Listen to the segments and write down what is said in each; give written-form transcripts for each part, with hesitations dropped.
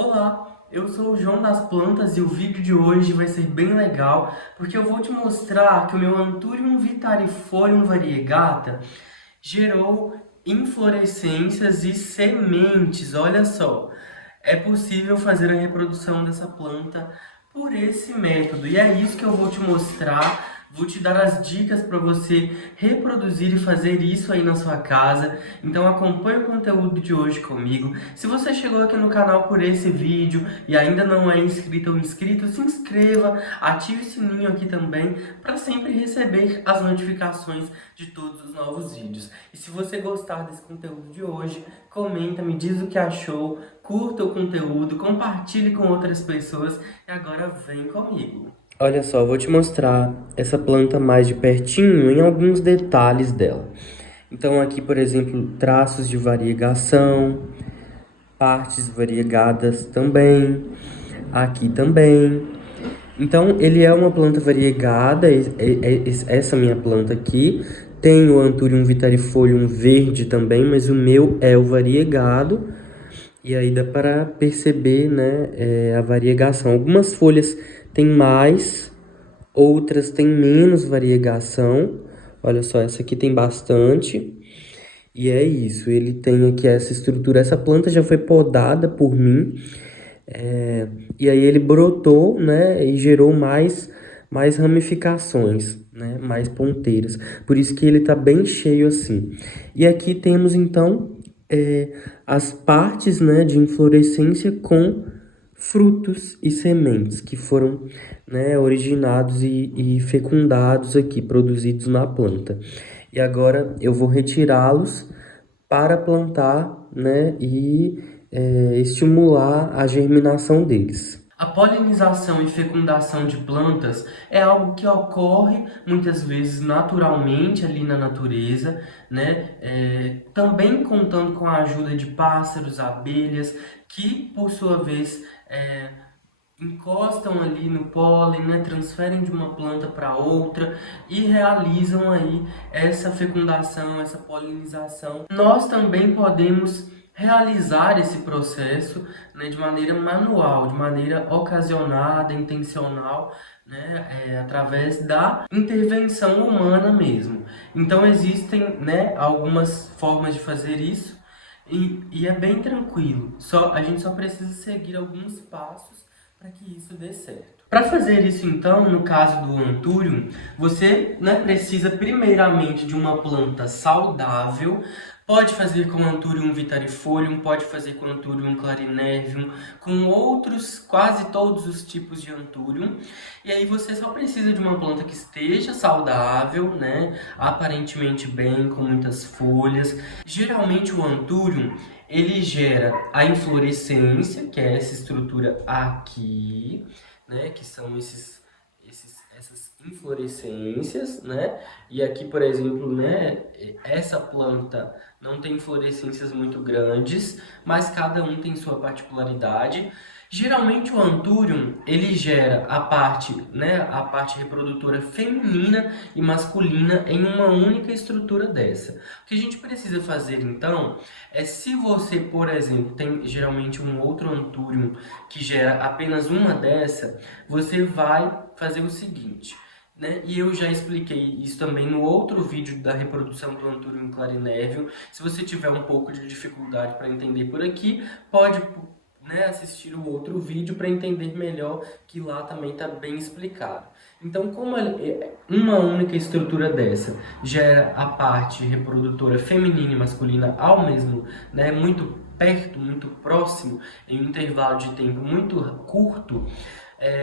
Olá, eu sou o João das Plantas e o vídeo de hoje vai ser bem legal porque eu vou te mostrar que o meu Anthurium vitarifolium variegata gerou inflorescências e sementes. Olha só, é possível fazer a reprodução dessa planta por esse método e é isso que eu vou te mostrar. Vou te dar as dicas para você reproduzir e fazer isso aí na sua casa. Então acompanhe o conteúdo de hoje comigo. Se você chegou aqui no canal por esse vídeo e ainda não é inscrito ou inscrito, se inscreva, ative o sininho aqui também para sempre receber as notificações de todos os novos vídeos. E se você gostar desse conteúdo de hoje, comenta, me diz o que achou, curta o conteúdo, compartilhe com outras pessoas e agora vem comigo. Olha só, eu vou te mostrar essa planta mais de pertinho em alguns detalhes dela. Então aqui, por exemplo, traços de variegação, partes variegadas também, aqui também. Então ele é uma planta variegada, essa minha planta aqui. Tem o Anthurium vitarifolium verde também, mas o meu é o variegado. E aí dá para perceber, né, a variegação. Algumas folhas têm mais, outras têm menos variegação. Olha só, essa aqui tem bastante. E é isso, ele tem aqui essa estrutura. Essa planta já foi podada por mim. E aí ele brotou, né, e gerou mais ramificações, né, mais ponteiras. Por isso que ele tá bem cheio assim. E aqui temos, então, as partes, né, de inflorescência com frutos e sementes que foram, né, originados e fecundados aqui, produzidos na planta. E agora eu vou retirá-los para plantar, né, e estimular a germinação deles. A polinização e fecundação de plantas é algo que ocorre muitas vezes naturalmente ali na natureza, né? Também contando com a ajuda de pássaros, abelhas, que por sua vez encostam ali no pólen, né? Transferem de uma planta para outra e realizam aí essa fecundação, essa polinização. Nós também podemos realizar esse processo, né, de maneira manual, de maneira ocasionada, intencional, né, através da intervenção humana mesmo. Então existem, né, algumas formas de fazer isso e é bem tranquilo. A gente só precisa seguir alguns passos para que isso dê certo. Para fazer isso, então, no caso do Anthurium, você, né, precisa primeiramente de uma planta saudável. Pode fazer com Anthurium vitarifolium, pode fazer com Anthurium clarinervium, com outros, quase todos os tipos de Anthurium. E aí você só precisa de uma planta que esteja saudável, né, aparentemente bem, com muitas folhas. Geralmente o Anthurium, ele gera a inflorescência, que é essa estrutura aqui, né, que são essas inflorescências, né? E aqui, por exemplo, né, essa planta não tem inflorescências muito grandes, mas cada um tem sua particularidade. Geralmente o Anthurium, ele gera a parte, né, a parte reprodutora feminina e masculina em uma única estrutura dessa. O que a gente precisa fazer então é, se você, por exemplo, tem geralmente um outro Anthurium que gera apenas uma dessa, você vai fazer o seguinte, né? E eu já expliquei isso também no outro vídeo da reprodução do Anthurium clarinervium. Se você tiver um pouco de dificuldade para entender por aqui, pode, né, assistir o outro vídeo para entender melhor, que lá também está bem explicado. Então, como uma única estrutura dessa gera a parte reprodutora feminina e masculina ao mesmo, né, muito perto, muito próximo, em um intervalo de tempo muito curto,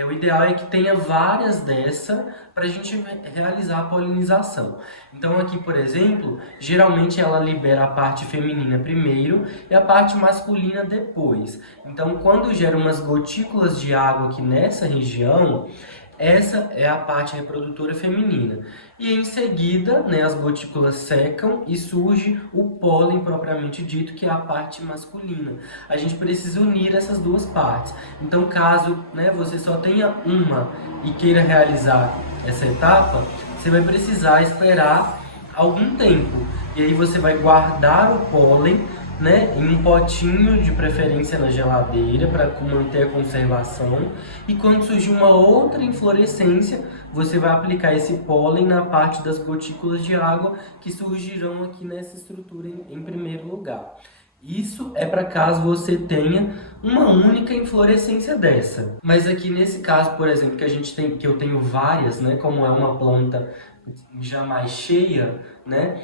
o ideal é que tenha várias dessa para a gente realizar a polinização. Então aqui, por exemplo, geralmente ela libera a parte feminina primeiro e a parte masculina depois. Então quando gera umas gotículas de água aqui nessa região, essa é a parte reprodutora feminina. E em seguida, né, as gotículas secam e surge o pólen propriamente dito, que é a parte masculina. A gente precisa unir essas duas partes. Então, caso, né, você só tenha uma e queira realizar essa etapa, você vai precisar esperar algum tempo. E aí você vai guardar o pólen né, em um potinho, de preferência na geladeira, para manter a conservação. E quando surgir uma outra inflorescência, você vai aplicar esse pólen na parte das gotículas de água que surgirão aqui nessa estrutura em primeiro lugar. Isso é para caso você tenha uma única inflorescência dessa. Mas aqui nesse caso, por exemplo, que eu tenho várias, né, como é uma planta já mais cheia, né,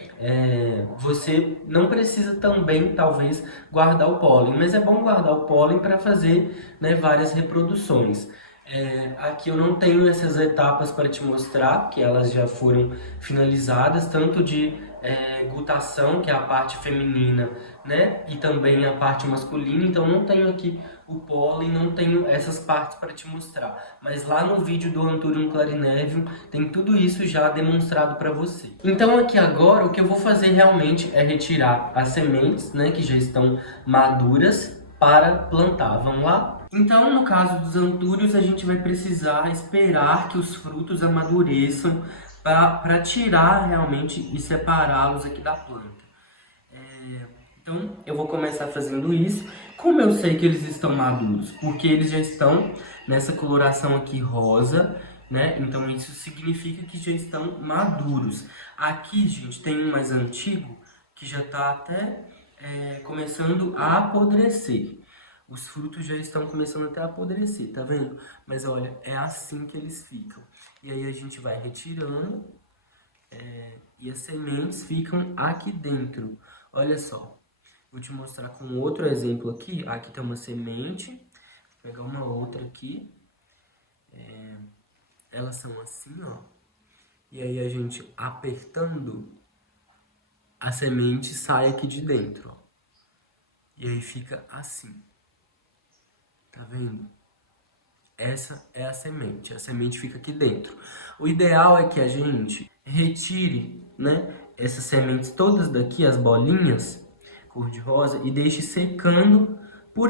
você não precisa também, talvez, guardar o pólen, mas é bom guardar o pólen para fazer, né, várias reproduções. Aqui eu não tenho essas etapas para te mostrar, que elas já foram finalizadas, tanto de gutação, que é a parte feminina, né, e também a parte masculina, então não tenho aqui o pólen, não tenho essas partes para te mostrar. Mas lá no vídeo do Anthurium clarinevium tem tudo isso já demonstrado para você. Então aqui agora o que eu vou fazer realmente é retirar as sementes, né, que já estão maduras para plantar. Vamos lá? Então, no caso dos antúrios, a gente vai precisar esperar que os frutos amadureçam para tirar realmente e separá-los aqui da planta. Então, eu vou começar fazendo isso. Como eu sei que eles estão maduros? Porque eles já estão nessa coloração aqui rosa, né? Então, isso significa que já estão maduros. Aqui, gente, tem um mais antigo que já está até começando a apodrecer. Os frutos já estão começando até a apodrecer, tá vendo? Mas olha, é assim que eles ficam. E aí a gente vai retirando e as sementes ficam aqui dentro. Olha só. Vou te mostrar com outro exemplo aqui. Aqui tem uma semente. Vou pegar uma outra aqui. Elas são assim, ó. E aí a gente apertando, a semente sai aqui de dentro, ó. E aí fica assim. Tá vendo? Essa é a semente fica aqui dentro. O ideal é que a gente retire, né, essas sementes todas daqui, as bolinhas cor-de-rosa, e deixe secando por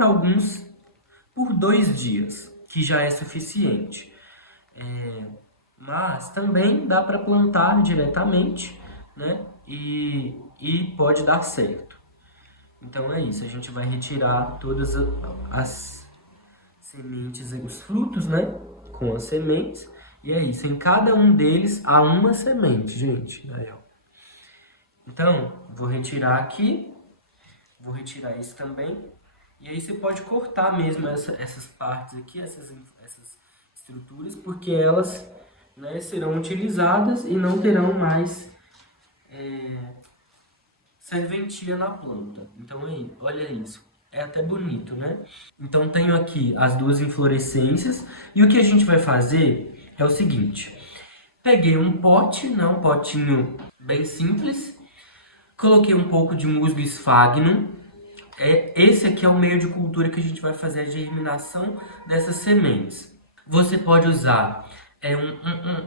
2 dias, que já é suficiente. Mas também dá para plantar diretamente, né, e pode dar certo. Então é isso, a gente vai retirar todas as sementes, os frutos, né, com as sementes, e é isso, em cada um deles há uma semente, gente. Aí, ó. Então, vou retirar aqui, vou retirar esse também, e aí você pode cortar mesmo essas partes aqui, essas estruturas, porque elas, né, serão utilizadas e não terão mais serventia na planta. Então aí, olha isso. É até bonito, né? Então tenho aqui as duas inflorescências e o que a gente vai fazer é o seguinte. Peguei um pote, né, um potinho bem simples, coloquei um pouco de musgo sphagnum. Esse aqui é o meio de cultura que a gente vai fazer a germinação dessas sementes. Você pode usar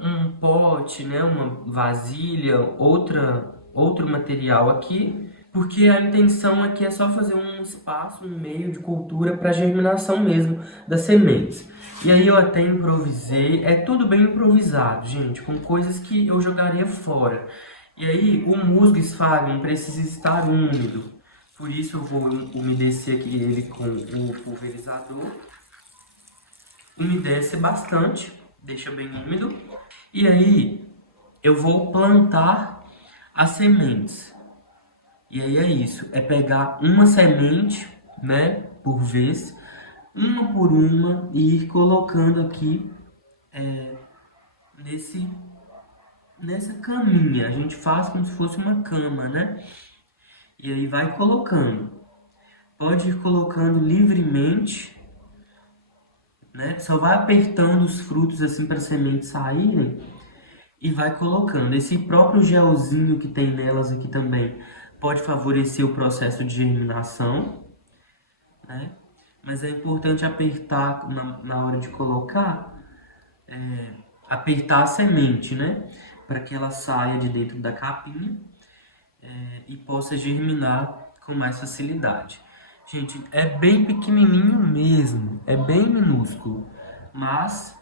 um pote, né, uma vasilha, outro material aqui, porque a intenção aqui é só fazer um espaço, um meio de cultura para germinação mesmo das sementes. E aí eu até improvisei, é tudo bem improvisado, gente, com coisas que eu jogaria fora. E aí o musgo sphagnum precisa estar úmido, por isso eu vou umedecer aqui ele com o pulverizador. Umedece bastante, deixa bem úmido. E aí eu vou plantar as sementes. E aí é isso, é pegar uma semente, né, por vez, uma por uma, e ir colocando aqui nessa caminha. A gente faz como se fosse uma cama, né? E aí vai colocando. Pode ir colocando livremente, né? Só vai apertando os frutos assim para as sementes saírem e vai colocando. Esse próprio gelzinho que tem nelas aqui também pode favorecer o processo de germinação, né? Mas é importante apertar na hora de colocar, apertar a semente, né? Para que ela saia de dentro da capinha e possa germinar com mais facilidade. Gente, é bem pequenininho mesmo, é bem minúsculo, mas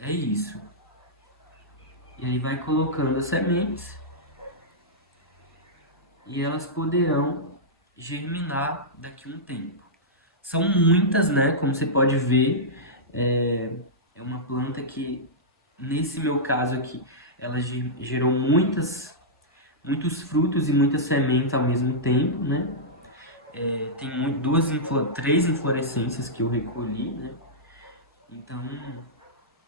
é isso. E aí vai colocando as sementes e elas poderão germinar daqui a um tempo. São muitas, né? Como você pode ver, é uma planta que, nesse meu caso aqui, ela gerou muitos frutos e muitas sementes ao mesmo tempo, né? Tem três inflorescências que eu recolhi, né? Então,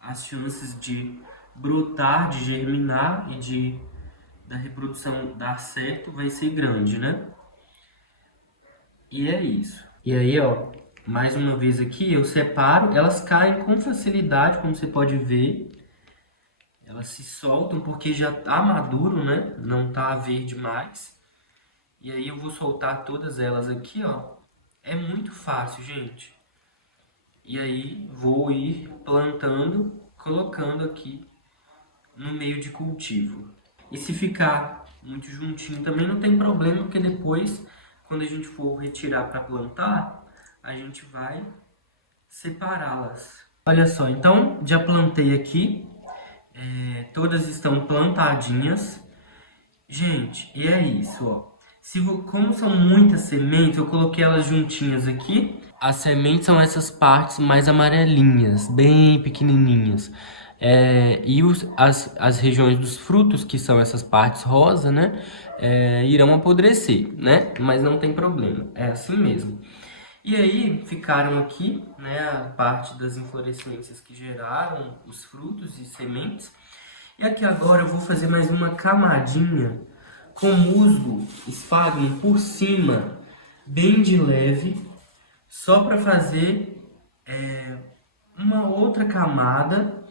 as chances de brotar, de germinar e da reprodução dar certo vai ser grande, né? E é isso. E aí, ó, mais uma vez aqui, eu separo, elas caem com facilidade, como você pode ver. Elas se soltam porque já tá maduro, né? Não tá verde mais. E aí eu vou soltar todas elas aqui, ó. É muito fácil, gente. E aí vou ir plantando, colocando aqui no meio de cultivo. E se ficar muito juntinho também não tem problema, porque depois, quando a gente for retirar para plantar, a gente vai separá-las. Olha só, então já plantei aqui, todas estão plantadinhas. Gente, e é isso, ó. Como são muitas sementes, eu coloquei elas juntinhas aqui. As sementes são essas partes mais amarelinhas, bem pequenininhas. As regiões dos frutos, que são essas partes rosa, né? Irão apodrecer, né? Mas não tem problema, é assim mesmo. E aí ficaram aqui, né? A parte das inflorescências que geraram os frutos e sementes. E aqui agora eu vou fazer mais uma camadinha com musgo esfagno por cima, bem de leve, só para fazer uma outra camada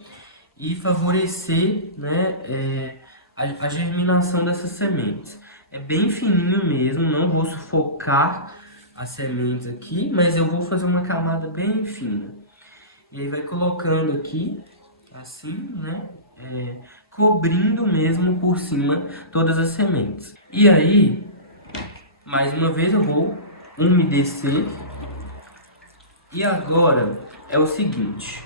e favorecer, né, a germinação dessas sementes. É bem fininho mesmo, não vou sufocar as sementes aqui, mas eu vou fazer uma camada bem fina. E aí vai colocando aqui, assim, né, cobrindo mesmo por cima todas as sementes. E aí, mais uma vez eu vou umedecer. E agora é o seguinte,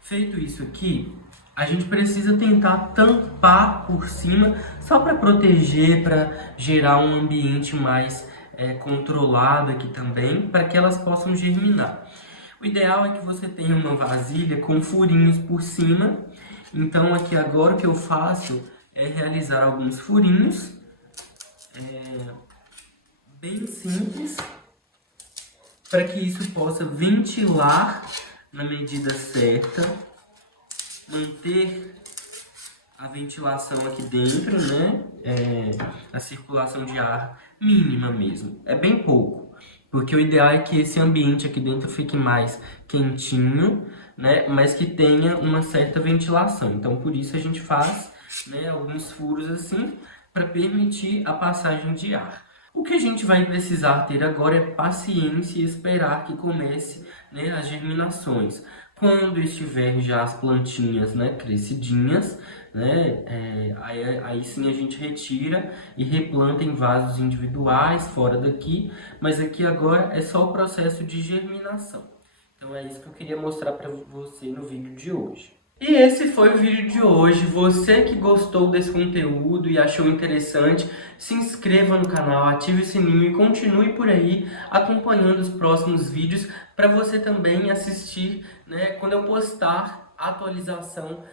feito isso aqui, a gente precisa tentar tampar por cima, só para proteger, para gerar um ambiente mais controlado aqui também, para que elas possam germinar. O ideal é que você tenha uma vasilha com furinhos por cima. Então aqui agora o que eu faço é realizar alguns furinhos, bem simples, para que isso possa ventilar na medida certa, manter a ventilação aqui dentro, né? A circulação de ar mínima mesmo, é bem pouco, porque o ideal é que esse ambiente aqui dentro fique mais quentinho, né? Mas que tenha uma certa ventilação. Então por isso a gente faz, né, alguns furos assim, para permitir a passagem de ar. O que a gente vai precisar ter agora é paciência e esperar que comece, né, as germinações. Quando estiver já as plantinhas, né, crescidinhas, né, aí sim a gente retira e replanta em vasos individuais, fora daqui. Mas aqui agora é só o processo de germinação. Então é isso que eu queria mostrar para você no vídeo de hoje. E esse foi o vídeo de hoje. Você que gostou desse conteúdo e achou interessante, se inscreva no canal, ative o sininho e continue por aí acompanhando os próximos vídeos para você também assistir, né, quando eu postar a atualização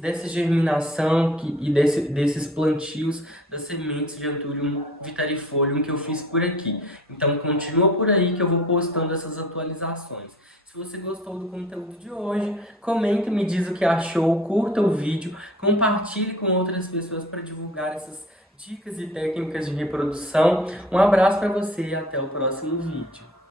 dessa germinação e desses plantios das sementes de Anthurium vitarifolium que eu fiz por aqui. Então continua por aí que eu vou postando essas atualizações. Se você gostou do conteúdo de hoje, comenta, me diz o que achou, curta o vídeo, compartilhe com outras pessoas para divulgar essas dicas e técnicas de reprodução. Um abraço para você e até o próximo vídeo.